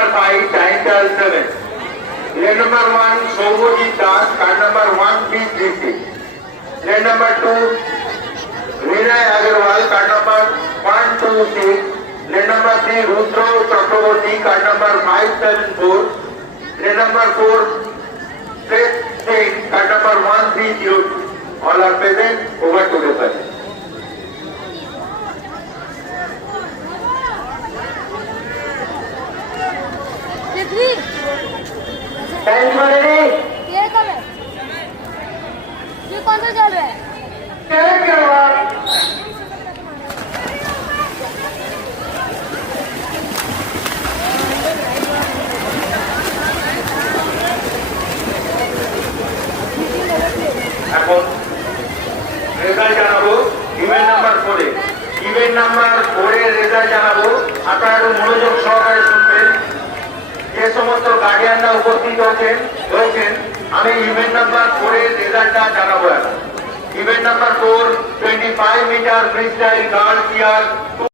number 5, time trial 7. Lane number 1, Shobhajit Das, card number 1B36. Lane number 2, Vinay Agarwal, card number 126. Lane number 3, Rudra Chakraborty, card number 574. Lane number 4, Seth Singh, card number 1302. All are present. Over to the sir. Time ready ये कब है ये कौन सा चल रहा है क्या हुआ এখন রেজাল্ট জানাবো ইভেন্ট নাম্বার 4 এ ইভেন্ট নাম্বার 4 এর রেজাল্ট জানাবো আপনারা একটু মনোযোগ সহকারে শুনবেন যে সমস্ত গার্ডিয়ানরা উপস্থিত হয়েছেন আমি ইভেন্ট নাম্বার 4 এর রেজাল্টটা জানাবো এখন event number 4 25 metre freestyle girl ইয়ার